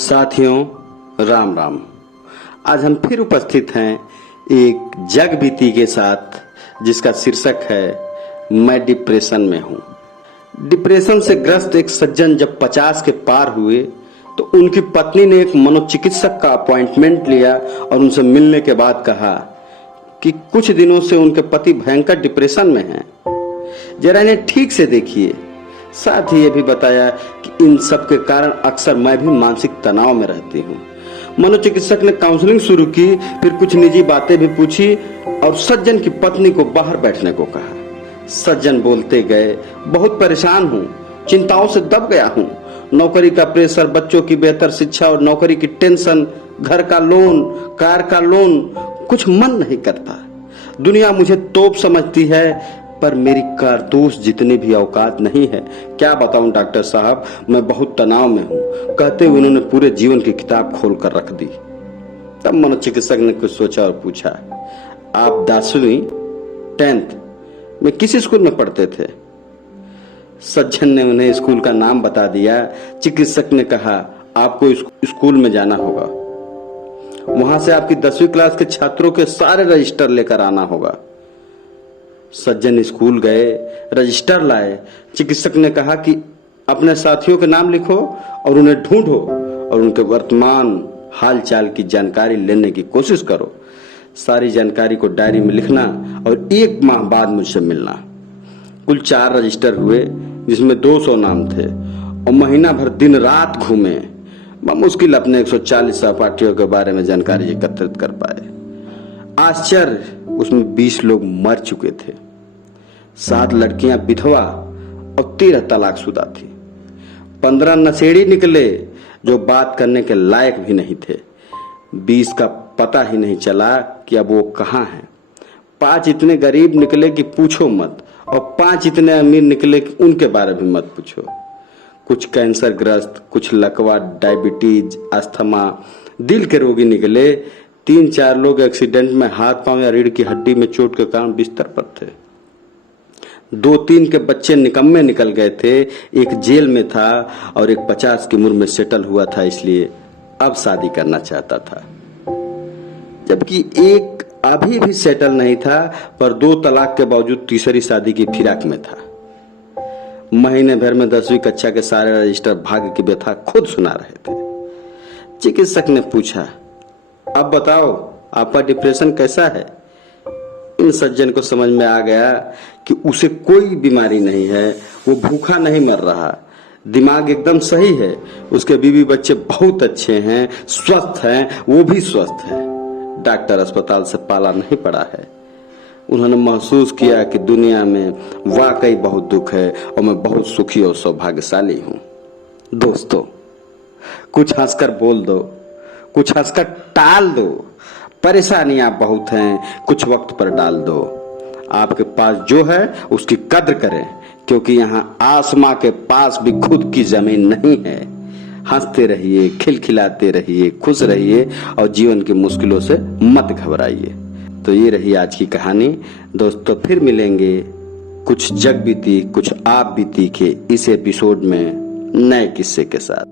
साथियों राम राम। आज हम फिर उपस्थित हैं एक जग बीती के साथ जिसका शीर्षक है मैं डिप्रेशन में हूं। डिप्रेशन से ग्रस्त एक सज्जन जब 50 के पार हुए तो उनकी पत्नी ने एक मनोचिकित्सक का अपॉइंटमेंट लिया और उनसे मिलने के बाद कहा कि कुछ दिनों से उनके पति भयंकर डिप्रेशन में हैं, जरा इन्हें ठीक से देखिए। साथ ही ये भी बताया कि इन सब के कारण अक्सर मैं भी मानसिक तनाव में रहती हूँ। मनोचिकित्सक ने काउंसलिंग शुरू की, फिर कुछ निजी बातें भी पूछी और सज्जन की पत्नी को बाहर बैठने को कहा। सज्जन बोलते गए, बहुत परेशान हूँ, चिंताओं से दब गया हूँ। नौकरी का प्रेशर, बच्चों की बेहतर शिक्षा और नौकरी की टेंशन, घर का लोन, कार का लोन, कुछ मन नहीं करता। दुनिया मुझे तोप समझती है पर मेरी कारतूस जितनी भी औकात नहीं है। क्या बताऊं डॉक्टर साहब, मैं बहुत तनाव में हूं, कहते हुए उन्होंने पूरे जीवन की किताब खोल कर रख दी। तब मनोचिकित्सक ने कुछ सोचा और पूछा, आप 10वीं 10th में किस स्कूल में पढ़ते थे? सज्जन ने उन्हें स्कूल का नाम बता दिया। चिकित्सक ने कहा, आपको स्कूल में जाना होगा, वहां से आपकी 10वीं क्लास के छात्रों के सारे रजिस्टर लेकर आना होगा। सज्जन स्कूल गए, रजिस्टर लाए। चिकित्सक ने कहा कि अपने साथियों के नाम लिखो और उन्हें ढूंढो और उनके वर्तमान हालचाल की जानकारी लेने की कोशिश करो। सारी जानकारी को डायरी में लिखना और 1 माह बाद मुझसे मिलना। कुल 4 रजिस्टर हुए जिसमें 200 नाम थे और महीना भर दिन रात घूमे। मुश्किल अपने 140 सहपाठियों के बारे में जानकारी एकत्रित कर पाए। आश्चर्य, उसमें 20 लोग मर चुके थे, 7 लड़कियां विधवा और 13 तलाकशुदा थी। 15 नशेड़ी निकले जो बात करने के लायक भी नहीं थे। 20 का पता ही नहीं चला कि अब वो कहां हैं। 5 इतने गरीब निकले कि पूछो मत और 5 इतने अमीर निकले कि उनके बारे में मत पूछो। कुछ कैंसर ग्रस्त, कुछ लकवा, डायबिटीज, अस्थमा, दिल के रोगी निकले। 3-4 लोग एक्सीडेंट में हाथ पांव या रीढ़ की हड्डी में चोट के कारण बिस्तर पर थे। 2-3 के बच्चे निकम्मे निकल गए थे। एक जेल में था और एक 50 की उम्र में सेटल हुआ था, इसलिए अब शादी करना चाहता था। जबकि एक अभी भी सेटल नहीं था पर 2 तलाक के बावजूद तीसरी शादी की फिराक में था। महीने भर में 10वीं कक्षा के सारे रजिस्टर भाग्य की व्यथा खुद सुना रहे थे। चिकित्सक ने पूछा, अब बताओ आपका डिप्रेशन कैसा है? इन सज्जन को समझ में आ गया कि उसे कोई बीमारी नहीं है, वो भूखा नहीं मर रहा, दिमाग एकदम सही है, उसके बीवी बच्चे बहुत अच्छे हैं, स्वस्थ हैं, वो भी स्वस्थ है, डॉक्टर अस्पताल से पाला नहीं पड़ा है। उन्होंने महसूस किया कि दुनिया में वाकई बहुत दुख है और मैं बहुत सुखी और सौभाग्यशाली हूं। दोस्तों, कुछ हंसकर बोल दो, कुछ हंसकर टाल दो। परेशानियां बहुत हैं, कुछ वक्त पर डाल दो। आपके पास जो है उसकी कद्र करें, क्योंकि यहाँ आसमां के पास भी खुद की जमीन नहीं है। हंसते रहिए, खिलखिलाते रहिए, खुश रहिए और जीवन की मुश्किलों से मत घबराइए। तो ये रही आज की कहानी। दोस्तों, फिर मिलेंगे कुछ जग बीती कुछ आप बीती के इस एपिसोड में नए किस्से के साथ।